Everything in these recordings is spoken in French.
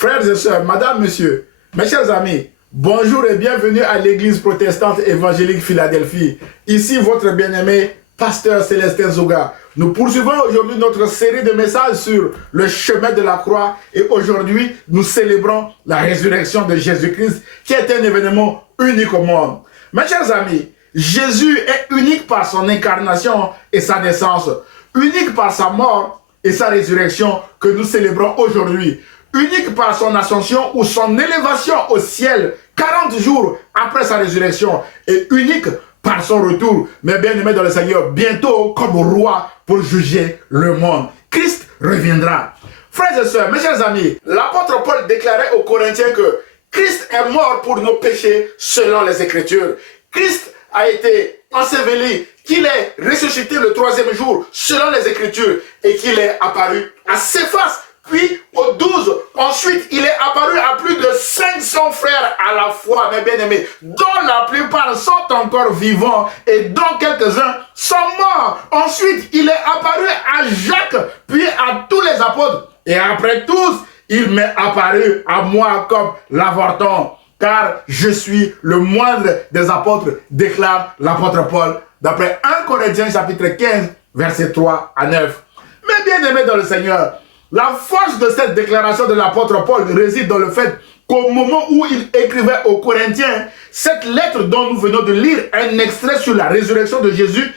Frères et sœurs, madame, monsieur, mes chers amis, bonjour et bienvenue à l'église protestante évangélique Philadelphie. Ici votre bien-aimé, pasteur Célestin Zouga. Nous poursuivons aujourd'hui notre série de messages sur le chemin de la croix et aujourd'hui, nous célébrons la résurrection de Jésus-Christ qui est un événement unique au monde. Mes chers amis, Jésus est unique par son incarnation et sa naissance, unique par sa mort et sa résurrection que nous célébrons aujourd'hui, unique par son ascension ou son élévation au ciel 40 jours après sa résurrection et unique par son retour, mes bien-aimés dans le Seigneur, bientôt comme roi pour juger le monde. Christ reviendra. Frères et sœurs, mes chers amis, l'apôtre Paul déclarait aux Corinthiens que Christ est mort pour nos péchés selon les Écritures. Christ a été enseveli, qu'il est ressuscité le 3e jour selon les Écritures et qu'il est apparu à Céphas, puis aux 12. Ensuite, il est apparu à plus de 500 frères à la fois, mes bien-aimés, dont la plupart sont encore vivants et dont quelques-uns sont morts. Ensuite, il est apparu à Jacques, puis à tous les apôtres. Et après tous, il m'est apparu à moi comme l'avorton, car je suis le moindre des apôtres, déclare l'apôtre Paul, d'après 1 Corinthiens chapitre 15, versets 3 à 9. Mais bien-aimés dans le Seigneur, la force de cette déclaration de l'apôtre Paul réside dans le fait qu'au moment où il écrivait aux Corinthiens cette lettre dont nous venons de lire un extrait sur la résurrection de Jésus,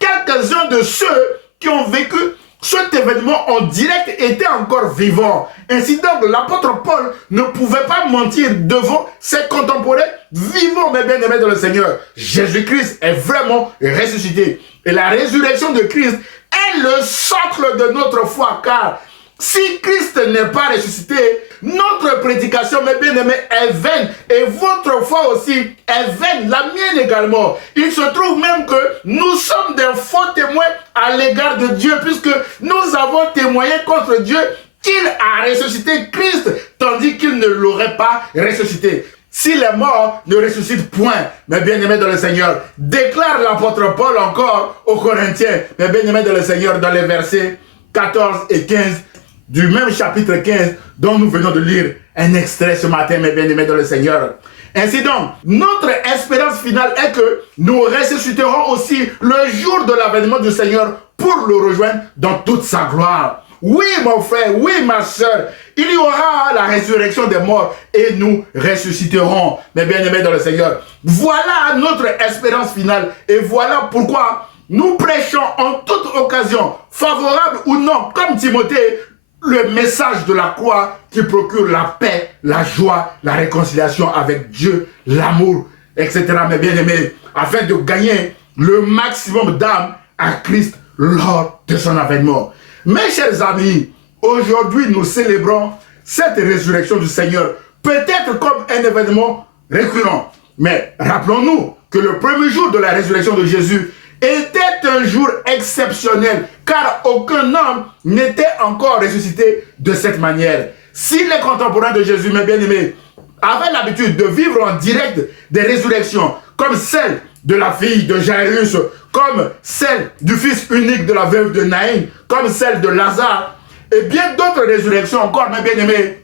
quelques-uns de ceux qui ont vécu cet événement en direct étaient encore vivants. Ainsi donc, l'apôtre Paul ne pouvait pas mentir devant ses contemporains vivants, mes bien-aimés dans le Seigneur. Jésus-Christ est vraiment ressuscité. Et la résurrection de Christ est le socle de notre foi, car si Christ n'est pas ressuscité, notre prédication, mes bien-aimés, est vaine. Et votre foi aussi est vaine, la mienne également. Il se trouve même que nous sommes des faux témoins à l'égard de Dieu, puisque nous avons témoigné contre Dieu qu'il a ressuscité Christ, tandis qu'il ne l'aurait pas ressuscité. Si les morts ne ressuscitent point, mes bien-aimés dans le Seigneur, déclare l'apôtre Paul encore aux Corinthiens, mes bien-aimés dans le Seigneur, dans les versets 14 et 15, du même chapitre 15 dont nous venons de lire un extrait ce matin, mes bien-aimés dans le Seigneur. Ainsi donc, notre espérance finale est que nous ressusciterons aussi le jour de l'avènement du Seigneur pour le rejoindre dans toute sa gloire. Oui, mon frère, oui, ma soeur, il y aura la résurrection des morts et nous ressusciterons, mes bien-aimés dans le Seigneur. Voilà notre espérance finale et voilà pourquoi nous prêchons en toute occasion, favorable ou non, comme Timothée, le message de la croix qui procure la paix, la joie, la réconciliation avec Dieu, l'amour, etc. mes bien-aimés, afin de gagner le maximum d'âmes à Christ lors de son avènement. Mes chers amis, aujourd'hui nous célébrons cette résurrection du Seigneur, peut-être comme un événement récurrent. Mais rappelons-nous que le premier jour de la résurrection de Jésus était un jour exceptionnel, car aucun homme n'était encore ressuscité de cette manière. Si les contemporains de Jésus, mes bien-aimés, avaient l'habitude de vivre en direct des résurrections, comme celle de la fille de Jairus, comme celle du fils unique de la veuve de Naïm, comme celle de Lazare, et bien d'autres résurrections encore, mes bien-aimés,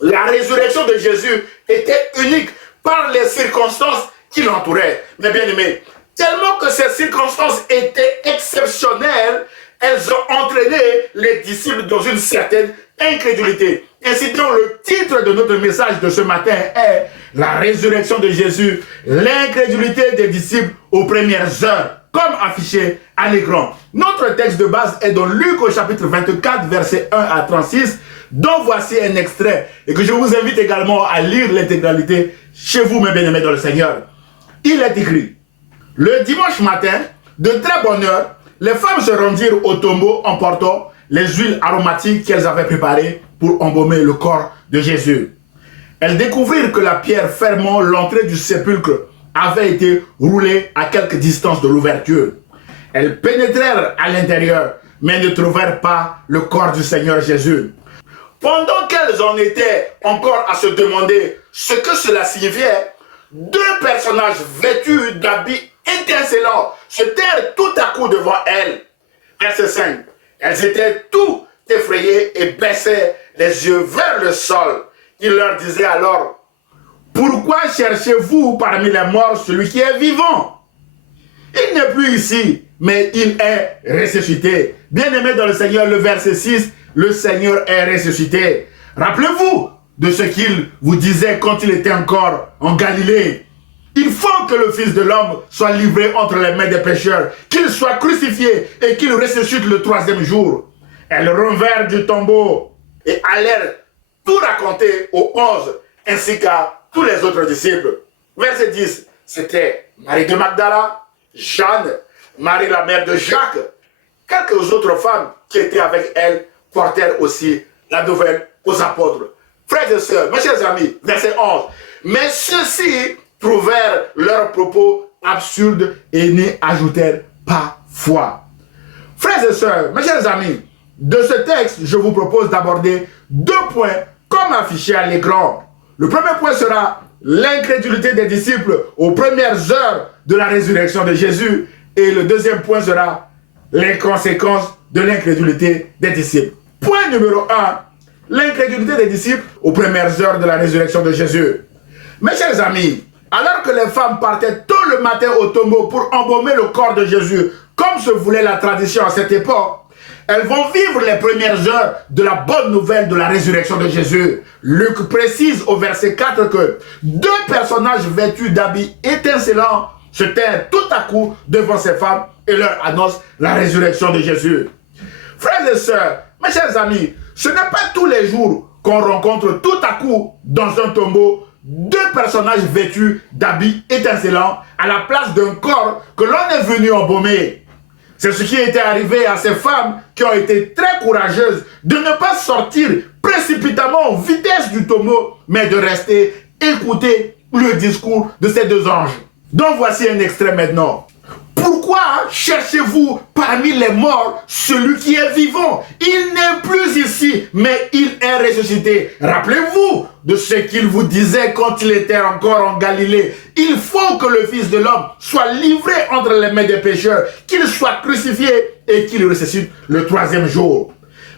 la résurrection de Jésus était unique par les circonstances qui l'entouraient, mes bien-aimés. Tellement que ces circonstances étaient exceptionnelles, elles ont entraîné les disciples dans une certaine incrédulité. Ainsi donc, le titre de notre message de ce matin est « La résurrection de Jésus, l'incrédulité des disciples aux premières heures », comme affiché à l'écran. Notre texte de base est dans Luc au chapitre 24, versets 1 à 36, dont voici un extrait, et que je vous invite également à lire l'intégralité chez vous, mes bien-aimés dans le Seigneur. Il est écrit: le dimanche matin, de très bonne heure, les femmes se rendirent au tombeau en portant les huiles aromatiques qu'elles avaient préparées pour embaumer le corps de Jésus. Elles découvrirent que la pierre fermant l'entrée du sépulcre avait été roulée à quelque distance de l'ouverture. Elles pénétrèrent à l'intérieur, mais ne trouvèrent pas le corps du Seigneur Jésus. Pendant qu'elles en étaient encore à se demander ce que cela signifiait, deux personnages vêtus d'habits étincelants se tinrent tout à coup devant elles. Verset 5. Elles étaient tout effrayées et baissaient les yeux vers le sol. Il leur disait alors, pourquoi cherchez-vous parmi les morts celui qui est vivant? Il n'est plus ici, mais il est ressuscité. Bien-aimé dans le Seigneur, le verset 6, le Seigneur est ressuscité. Rappelez-vous de ce qu'il vous disait quand il était encore en Galilée. Il faut que le Fils de l'homme soit livré entre les mains des pécheurs, qu'il soit crucifié et qu'il ressuscite le troisième jour. Elles revinrent du tombeau et allèrent tout raconter aux 11 ainsi qu'à tous les autres disciples. Verset 10, c'était Marie de Magdala, Jeanne, Marie la mère de Jacques. Quelques autres femmes qui étaient avec elle portèrent aussi la nouvelle aux apôtres. Frères et sœurs, mes chers amis, verset 11. Mais ceux-ci trouvèrent leurs propos absurdes et n'y ajoutèrent pas foi. Frères et sœurs, mes chers amis, de ce texte, je vous propose d'aborder 2 points comme affichés à l'écran. Le premier point sera l'incrédulité des disciples aux premières heures de la résurrection de Jésus. Et le deuxième point sera les conséquences de l'incrédulité des disciples. Point numéro 1, l'incrédulité des disciples aux premières heures de la résurrection de Jésus. Mes chers amis, alors que les femmes partaient tôt le matin au tombeau pour embaumer le corps de Jésus, comme se voulait la tradition à cette époque, elles vont vivre les premières heures de la bonne nouvelle de la résurrection de Jésus. Luc précise au verset 4 que 2 personnages vêtus d'habits étincelants se terrent tout à coup devant ces femmes et leur annoncent la résurrection de Jésus. Frères et sœurs, mes chers amis, ce n'est pas tous les jours qu'on rencontre tout à coup dans un tombeau 2 personnages vêtus d'habits étincelants à la place d'un corps que l'on est venu embaumer. C'est ce qui était arrivé à ces femmes qui ont été très courageuses de ne pas sortir précipitamment en vitesse du tombeau, mais de rester écouter le discours de ces 2 anges. Donc voici un extrait maintenant. Pourquoi cherchez-vous parmi les morts celui qui est vivant? Il n'est plus ici, mais il est ressuscité. Rappelez-vous de ce qu'il vous disait quand il était encore en Galilée. Il faut que le Fils de l'homme soit livré entre les mains des pécheurs, qu'il soit crucifié et qu'il ressuscite le troisième jour.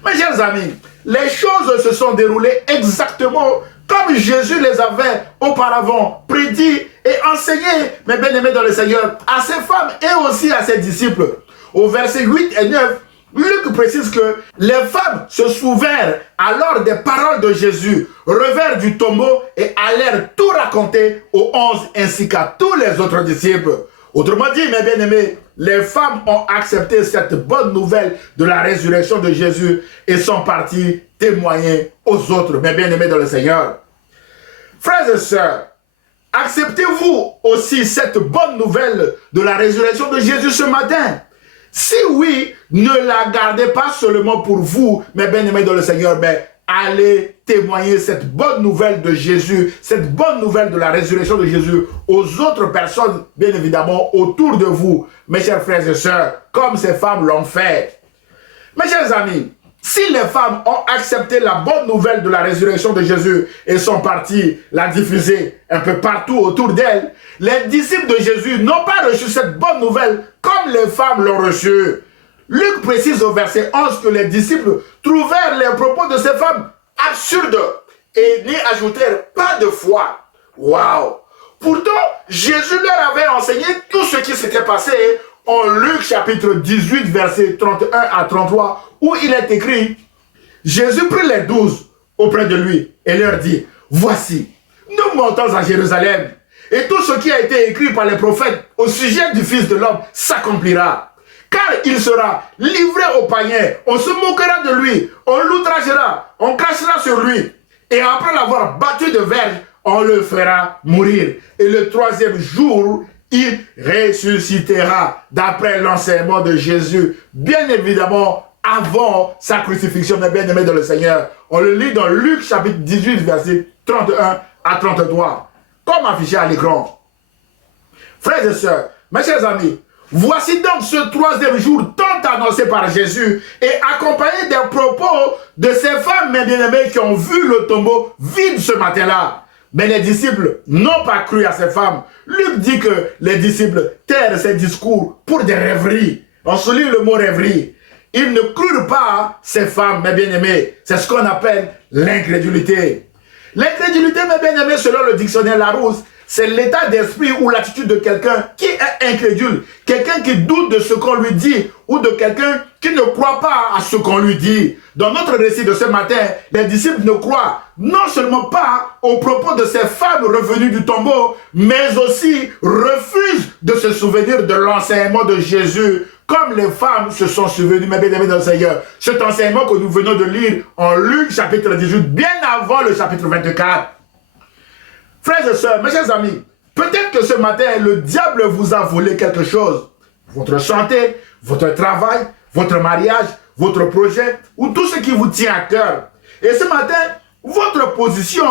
Mes chers amis, les choses se sont déroulées exactement comme Jésus les avait auparavant prédit et enseigné, mes bien-aimés dans le Seigneur, à ses femmes et aussi à ses disciples. Au verset 8 et 9, Luc précise que les femmes se souvinrent alors des paroles de Jésus, revinrent du tombeau et allèrent tout raconter aux 11 ainsi qu'à tous les autres disciples. Autrement dit, mes bien-aimés, les femmes ont accepté cette bonne nouvelle de la résurrection de Jésus et sont parties témoigner aux autres, mes bien-aimés dans le Seigneur. Frères et sœurs, acceptez-vous aussi cette bonne nouvelle de la résurrection de Jésus ce matin? Si oui, ne la gardez pas seulement pour vous, mes bien-aimés dans le Seigneur, mais allez témoigner cette bonne nouvelle de Jésus, cette bonne nouvelle de la résurrection de Jésus aux autres personnes, bien évidemment, autour de vous, mes chers frères et sœurs, comme ces femmes l'ont fait. Mes chers amis, si les femmes ont accepté la bonne nouvelle de la résurrection de Jésus et sont parties la diffuser un peu partout autour d'elles, les disciples de Jésus n'ont pas reçu cette bonne nouvelle comme les femmes l'ont reçue. Luc précise au verset 11 que les disciples trouvèrent les propos de ces femmes absurdes et n'y ajoutèrent pas de foi. Waouh! Pourtant, Jésus leur avait enseigné tout ce qui s'était passé en Luc chapitre 18, verset 31 à 33, où il est écrit, Jésus prit les 12 auprès de lui et leur dit, voici, nous montons à Jérusalem, et tout ce qui a été écrit par les prophètes au sujet du Fils de l'homme s'accomplira. Car il sera livré aux païens, on se moquera de lui, on l'outragera, on crachera sur lui, et après l'avoir battu de verge, on le fera mourir. Et le troisième jour, il ressuscitera, d'après l'enseignement de Jésus, bien évidemment, avant sa crucifixion, mes bien-aimés dans le Seigneur. On le lit dans Luc chapitre 18, verset 31 à 33, comme affiché à l'écran. Frères et sœurs, mes chers amis, voici donc ce troisième jour tant annoncé par Jésus et accompagné des propos de ces femmes, mes bien-aimés, qui ont vu le tombeau vide ce matin-là. Mais les disciples n'ont pas cru à ces femmes. Luc dit que les disciples tairent ces discours pour des rêveries. On souligne le mot rêverie. Ils ne crurent pas ces femmes, mes bien-aimés. C'est ce qu'on appelle l'incrédulité. L'incrédulité, mes bien-aimés, selon le dictionnaire Larousse, c'est l'état d'esprit ou l'attitude de quelqu'un qui est incrédule, quelqu'un qui doute de ce qu'on lui dit ou de quelqu'un qui ne croit pas à ce qu'on lui dit. Dans notre récit de ce matin, les disciples ne croient non seulement pas aux propos de ces femmes revenues du tombeau, mais aussi refusent de se souvenir de l'enseignement de Jésus, comme les femmes se sont souvenues, mes bien-aimés dans le Seigneur. Cet enseignement que nous venons de lire en Luc chapitre 18, bien avant le chapitre 24. Frères et sœurs, mes chers amis, peut-être que ce matin, le diable vous a volé quelque chose. Votre santé, votre travail, votre mariage, votre projet, ou tout ce qui vous tient à cœur. Et ce matin, votre position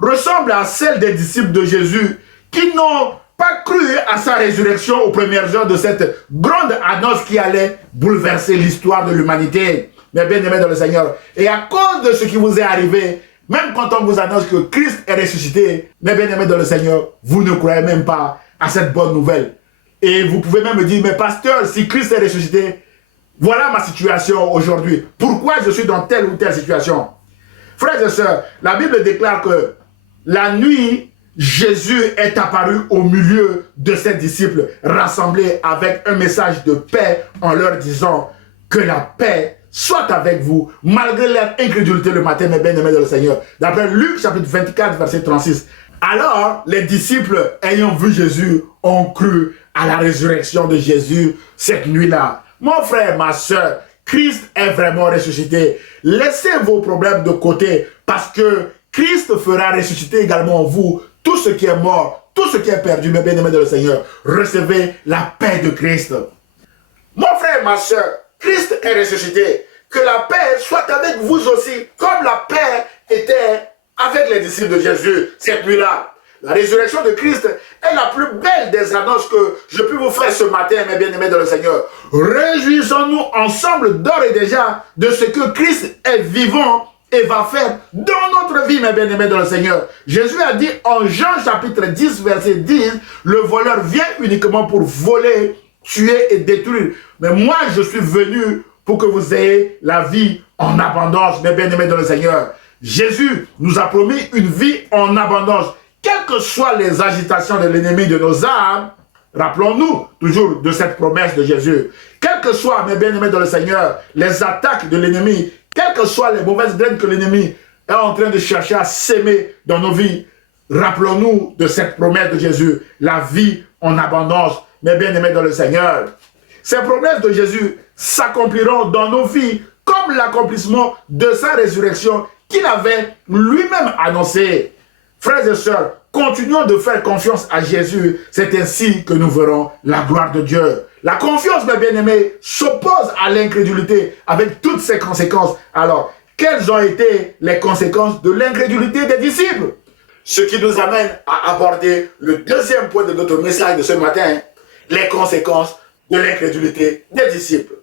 ressemble à celle des disciples de Jésus qui n'ont pas cru à sa résurrection aux premières heures de cette grande annonce qui allait bouleverser l'histoire de l'humanité. Mes bien-aimés dans le Seigneur. Et à cause de ce qui vous est arrivé, même quand on vous annonce que Christ est ressuscité, mes bien-aimés dans le Seigneur, vous ne croyez même pas à cette bonne nouvelle. Et vous pouvez même me dire, mais pasteur, si Christ est ressuscité, voilà ma situation aujourd'hui. Pourquoi je suis dans telle ou telle situation? Frères et sœurs, la Bible déclare que la nuit, Jésus est apparu au milieu de ses disciples, rassemblés avec un message de paix en leur disant que la paix soit avec vous, malgré leur incrédulité le matin, mes bien-aimés dans le Seigneur. D'après Luc chapitre 24, verset 36. Alors, les disciples, ayant vu Jésus, ont cru à la résurrection de Jésus cette nuit-là. Mon frère, ma soeur, Christ est vraiment ressuscité. Laissez vos problèmes de côté, parce que Christ fera ressusciter également en vous tout ce qui est mort, tout ce qui est perdu, mes bien-aimés dans le Seigneur. Recevez la paix de Christ. Mon frère, ma soeur, Christ est ressuscité. Que la paix soit avec vous aussi, comme la paix était avec les disciples de Jésus cette nuit-là. La résurrection de Christ est la plus belle des annonces que je peux vous faire ce matin, mes bien-aimés dans le Seigneur. Réjouissons-nous ensemble d'ores et déjà de ce que Christ est vivant et va faire dans notre vie, mes bien-aimés dans le Seigneur. Jésus a dit en Jean chapitre 10, verset 10, le voleur vient uniquement pour voler, tuer et détruire. Mais moi, je suis venu pour que vous ayez la vie en abondance, mes bien-aimés dans le Seigneur. Jésus nous a promis une vie en abondance. Quelles que soient les agitations de l'ennemi de nos âmes, rappelons-nous toujours de cette promesse de Jésus. Quelles que soient, mes bien-aimés dans le Seigneur, les attaques de l'ennemi, quelles que soient les mauvaises graines que l'ennemi est en train de chercher à s'aimer dans nos vies, rappelons-nous de cette promesse de Jésus, la vie en abondance, mes bien-aimés dans le Seigneur. Ces promesses de Jésus s'accompliront dans nos vies comme l'accomplissement de sa résurrection qu'il avait lui-même annoncé. Frères et sœurs, continuons de faire confiance à Jésus. C'est ainsi que nous verrons la gloire de Dieu. La confiance, mes bien-aimés, s'oppose à l'incrédulité avec toutes ses conséquences. Alors, quelles ont été les conséquences de l'incrédulité des disciples? Ce qui nous amène à aborder le deuxième point de notre message de ce matin, les conséquences de l'incrédulité des disciples.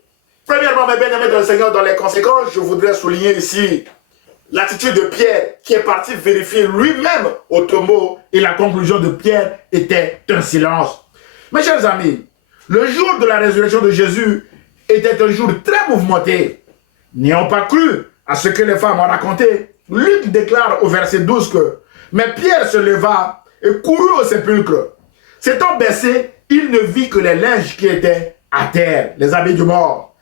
Premièrement, mes bien-aimés dans le Seigneur, dans les conséquences, je voudrais souligner ici l'attitude de Pierre qui est parti vérifier lui-même au tombeau et la conclusion de Pierre était un silence. Mes chers amis, le jour de la résurrection de Jésus était un jour très mouvementé. N'ayant pas cru à ce que les femmes ont raconté, Luc déclare au verset 12 que « Mais Pierre se leva et courut au sépulcre. S'étant baissé, il ne vit que les linges qui étaient à terre, les habits du mort.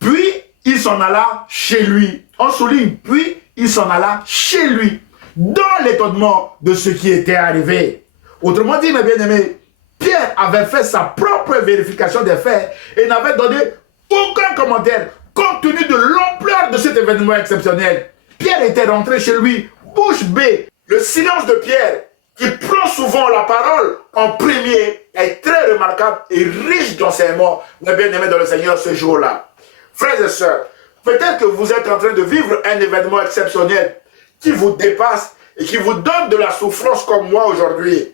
Puis, il s'en alla chez lui. » On souligne, puis il s'en alla chez lui, dans l'étonnement de ce qui était arrivé. Autrement dit, mes bien-aimés, Pierre avait fait sa propre vérification des faits et n'avait donné aucun commentaire compte tenu de l'ampleur de cet événement exceptionnel. Pierre était rentré chez lui, bouche bée. Le silence de Pierre, qui prend souvent la parole en premier, est très remarquable et riche d'enseignements, mes bien-aimés dans le Seigneur, ce jour-là. Frères et sœurs, peut-être que vous êtes en train de vivre un événement exceptionnel qui vous dépasse et qui vous donne de la souffrance comme moi aujourd'hui.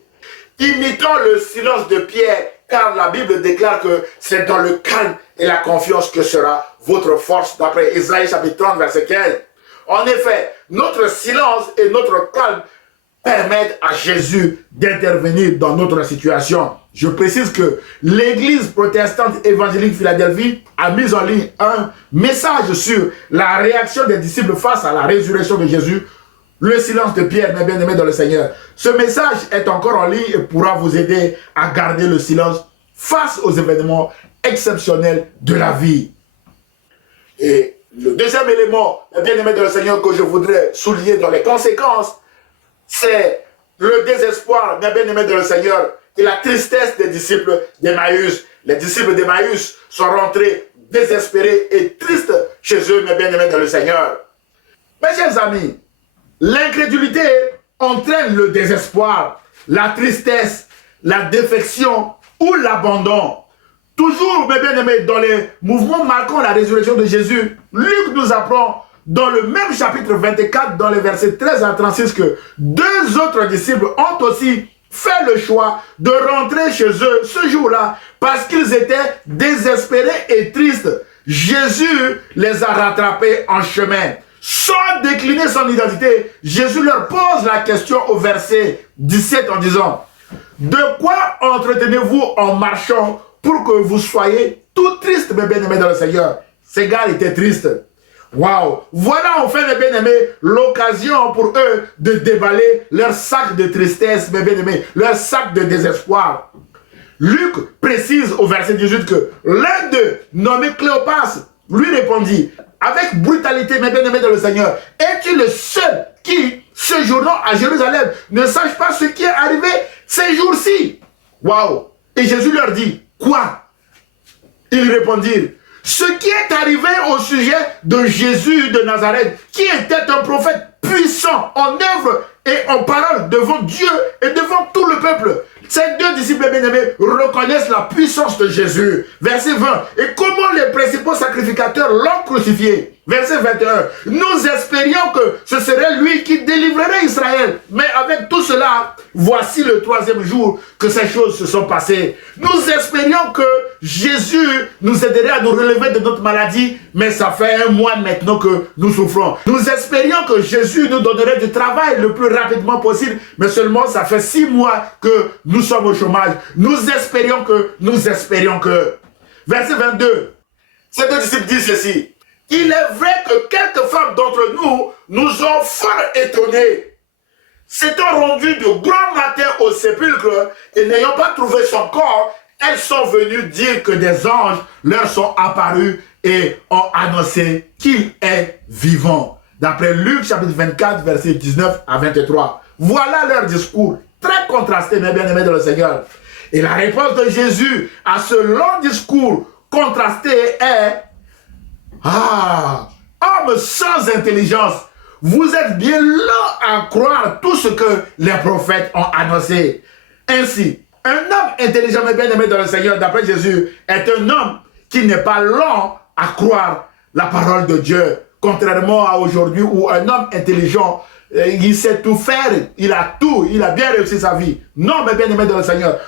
Imitons le silence de Pierre, car la Bible déclare que c'est dans le calme et la confiance que sera votre force, d'après Isaïe chapitre 30, verset 15. En effet, notre silence et notre calme permettre à Jésus d'intervenir dans notre situation. Je précise que l'Église protestante évangélique Philadelphie a mis en ligne un message sur la réaction des disciples face à la résurrection de Jésus, le silence de Pierre, mes bien-aimés dans le Seigneur. Ce message est encore en ligne et pourra vous aider à garder le silence face aux événements exceptionnels de la vie. Et le deuxième élément, mes bien-aimés dans le Seigneur, que je voudrais souligner dans les conséquences, c'est le désespoir, mes bien-aimés dans le Seigneur, et la tristesse des disciples d'Emmaüs. Les disciples d'Emmaüs sont rentrés désespérés et tristes chez eux, mes bien-aimés dans le Seigneur. Mes chers amis, l'incrédulité entraîne le désespoir, la tristesse, la défection ou l'abandon. Toujours, mes bien-aimés, dans les mouvements marquant la résurrection de Jésus, Luc nous apprend dans le même chapitre 24, dans les versets 13 à 36, que deux autres disciples ont aussi fait le choix de rentrer chez eux ce jour-là parce qu'ils étaient désespérés et tristes. Jésus les a rattrapés en chemin. Sans décliner son identité, Jésus leur pose la question au verset 17 en disant « De quoi entretenez-vous en marchant pour que vous soyez tout tristes, mes bien-aimés dans le Seigneur ?» Ces gars étaient tristes. Waouh! Voilà enfin, mes bien-aimés, l'occasion pour eux de déballer leur sac de tristesse, mes bien-aimés, leur sac de désespoir. Luc précise au verset 18 que l'un d'eux, nommé Cléopas, lui répondit avec brutalité, mes bien-aimés dans le Seigneur, es-tu le seul qui, séjournant à Jérusalem, ne sache pas ce qui est arrivé ces jours-ci? Waouh! Et Jésus leur dit, quoi? Ils répondirent, ce qui est arrivé au sujet de Jésus de Nazareth, qui était un prophète puissant en œuvre et en parole devant Dieu et devant tout le peuple. Ces deux disciples bien-aimés reconnaissent la puissance de Jésus. Verset 20. Et comment les principaux sacrificateurs l'ont crucifié. Verset 21. Nous espérions que ce serait lui qui délivrerait Israël. Mais avec tout cela, voici le troisième jour que ces choses se sont passées. Nous espérions que Jésus nous aiderait à nous relever de notre maladie. Mais ça fait 1 mois maintenant que nous souffrons. Nous espérions que Jésus nous donnerait du travail le plus rapidement possible. Mais seulement ça fait 6 mois que nous sommes au chômage. Nous espérions que. Verset 22. Ces deux disciples disent ceci. Il est vrai que quelques femmes d'entre nous nous ont fort étonnés. S'étant rendues de grand matin au sépulcre et n'ayant pas trouvé son corps, elles sont venues dire que des anges leur sont apparus et ont annoncé qu'il est vivant. D'après Luc chapitre 24, versets 19 à 23. Voilà leur discours, très contrasté, mes bien-aimés dans le Seigneur. Et la réponse de Jésus à ce long discours contrasté est « Ah, homme sans intelligence, vous êtes bien lents à croire tout ce que les prophètes ont annoncé. » Ainsi, un homme intelligent, mes bien-aimés dans le Seigneur, d'après Jésus, est un homme qui n'est pas lent à croire la parole de Dieu. Contrairement à aujourd'hui où un homme intelligent, il sait tout faire, il a bien réussi sa vie. Non, mes bien-aimés dans le Seigneur.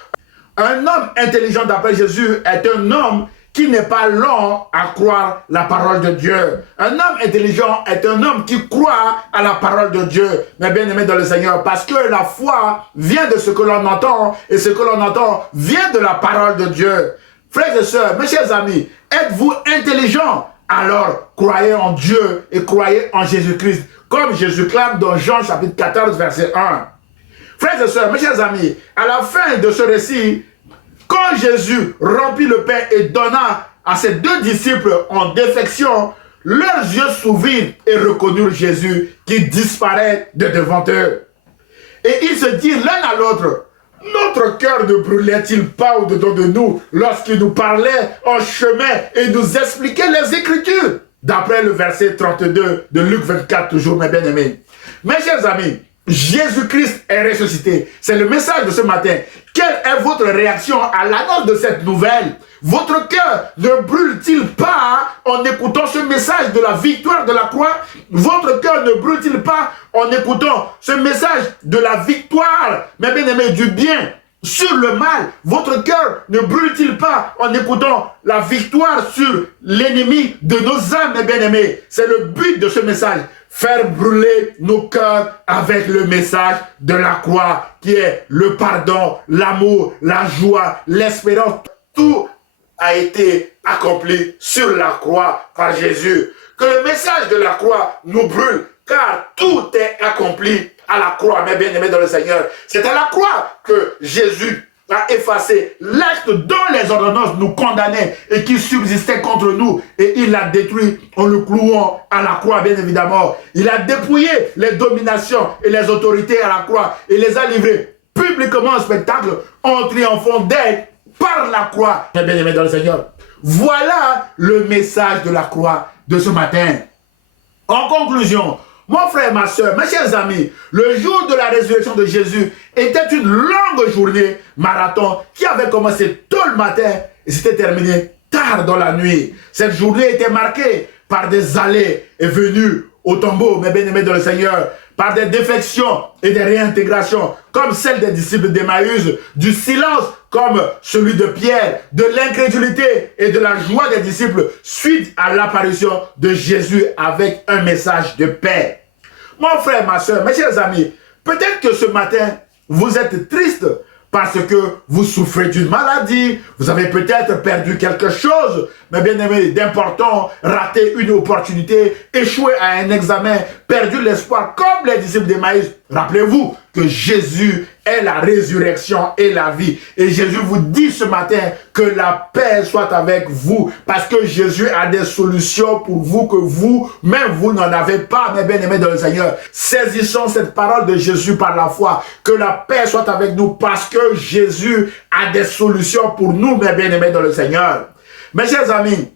Un homme intelligent, d'après Jésus, est un homme qui n'est pas lent à croire la parole de Dieu. Un homme intelligent est un homme qui croit à la parole de Dieu, mes bien-aimés dans le Seigneur, parce que la foi vient de ce que l'on entend, et ce que l'on entend vient de la parole de Dieu. Frères et sœurs, mes chers amis, êtes-vous intelligents? Alors, croyez en Dieu et croyez en Jésus-Christ, comme Jésus clame dans Jean chapitre 14, verset 1. Frères et sœurs, mes chers amis, à la fin de ce récit, quand Jésus remplit le pain et donna à ses deux disciples en défection, leurs yeux s'ouvrirent et reconnurent Jésus qui disparaît de devant eux. Et ils se dirent l'un à l'autre, notre cœur ne brûlait-il pas au-dedans de nous lorsqu'il nous parlait en chemin et nous expliquait les Écritures? D'après le verset 32 de Luc 24, toujours mes bien-aimés. Mes chers amis, Jésus-Christ est ressuscité. C'est le message de ce matin. Quelle est votre réaction à l'annonce de cette nouvelle? Votre cœur ne brûle-t-il pas en écoutant ce message de la victoire de la croix? Votre cœur ne brûle-t-il pas en écoutant ce message de la victoire, mes bien-aimés, du bien sur le mal? Votre cœur ne brûle-t-il pas en écoutant la victoire sur l'ennemi de nos âmes, mes bien-aimés? C'est le but de ce message. faire brûler nos cœurs avec le message de la croix, qui est le pardon, l'amour, la joie, l'espérance. Tout a été accompli sur la croix par Jésus. Que le message de la croix nous brûle, car tout est accompli à la croix, mes bien-aimés dans le Seigneur. C'est à la croix que Jésus a effacé l'acte dont les ordonnances nous condamnaient et qui subsistait contre nous, et il l'a détruit en le clouant à la croix, bien évidemment. Il a dépouillé les dominations et les autorités à la croix et les a livrés publiquement en spectacle en triomphant d'elle par la croix, mes bien-aimés dans le Seigneur. Voilà le message de la croix de ce matin. En conclusion, mon frère, ma soeur, mes chers amis, le jour de la résurrection de Jésus était une longue journée marathon qui avait commencé tôt le matin et s'était terminée tard dans la nuit. Cette journée était marquée par des allées et venues au tombeau, mes bien-aimés dans le Seigneur, par des défections et des réintégrations, comme celle des disciples d'Emmaüs, du silence comme celui de Pierre, de l'incrédulité et de la joie des disciples suite à l'apparition de Jésus avec un message de paix. Mon frère, ma soeur, mes chers amis, peut-être que ce matin, vous êtes triste parce que vous souffrez d'une maladie, vous avez peut-être perdu quelque chose, mais bien aimé, d'important, raté une opportunité, échoué à un examen, perdu l'espoir, comme les disciples d'Emmaüs. Rappelez-vous que Jésus est la résurrection et la vie. Et Jésus vous dit ce matin que la paix soit avec vous, parce que Jésus a des solutions pour vous que vous-même vous n'en avez pas, mes bien-aimés dans le Seigneur. Saisissons cette parole de Jésus par la foi, que la paix soit avec nous, parce que Jésus a des solutions pour nous, mes bien-aimés dans le Seigneur. Mes chers amis,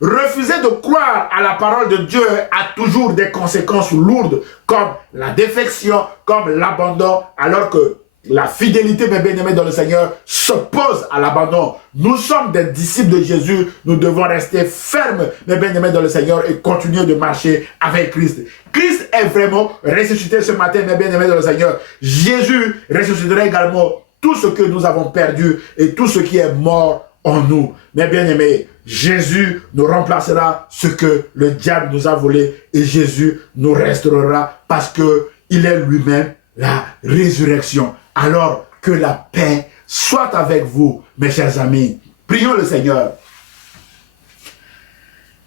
refuser de croire à la parole de Dieu a toujours des conséquences lourdes, comme la défection, comme l'abandon, alors que la fidélité, mes bien-aimés dans le Seigneur, s'oppose à l'abandon. Nous sommes des disciples de Jésus, nous devons rester fermes, mes bien-aimés dans le Seigneur, et continuer de marcher avec Christ. Christ est vraiment ressuscité ce matin, mes bien-aimés dans le Seigneur. Jésus ressuscitera également tout ce que nous avons perdu et tout ce qui est mort en nous. Mes bien-aimés, Jésus nous remplacera ce que le diable nous a volé, et Jésus nous restaurera parce qu'il est lui-même la résurrection. Alors que la paix soit avec vous, mes chers amis. Prions le Seigneur.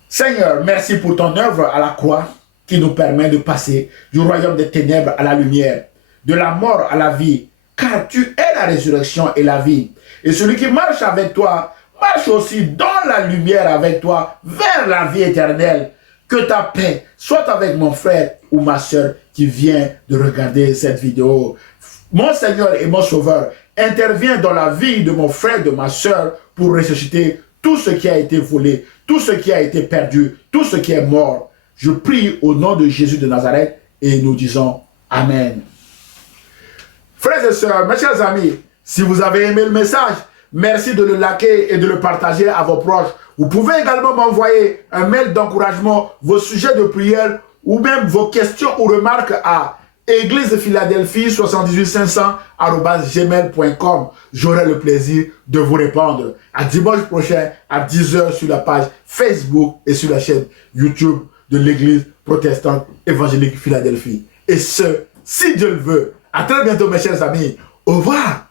Seigneur, merci pour ton œuvre à la croix qui nous permet de passer du royaume des ténèbres à la lumière, de la mort à la vie, car tu es la résurrection et la vie. Et celui qui marche avec toi, marche aussi dans la lumière avec toi, vers la vie éternelle. Que ta paix soit avec mon frère ou ma soeur qui vient de regarder cette vidéo. Mon Seigneur et mon Sauveur, interviens dans la vie de mon frère, de ma soeur, pour ressusciter tout ce qui a été volé, tout ce qui a été perdu, tout ce qui est mort. Je prie au nom de Jésus de Nazareth et nous disons Amen. Frères et sœurs, mes chers amis, si vous avez aimé le message, merci de le liker et de le partager à vos proches. Vous pouvez également m'envoyer un mail d'encouragement, vos sujets de prière ou même vos questions ou remarques à église-philadelphie-78500@gmail.com. J'aurai le plaisir de vous répondre. À dimanche prochain à 10 h sur la page Facebook et sur la chaîne YouTube de l'église protestante évangélique Philadelphie. Et ce, si Dieu le veut. À très bientôt mes chers amis. Au revoir.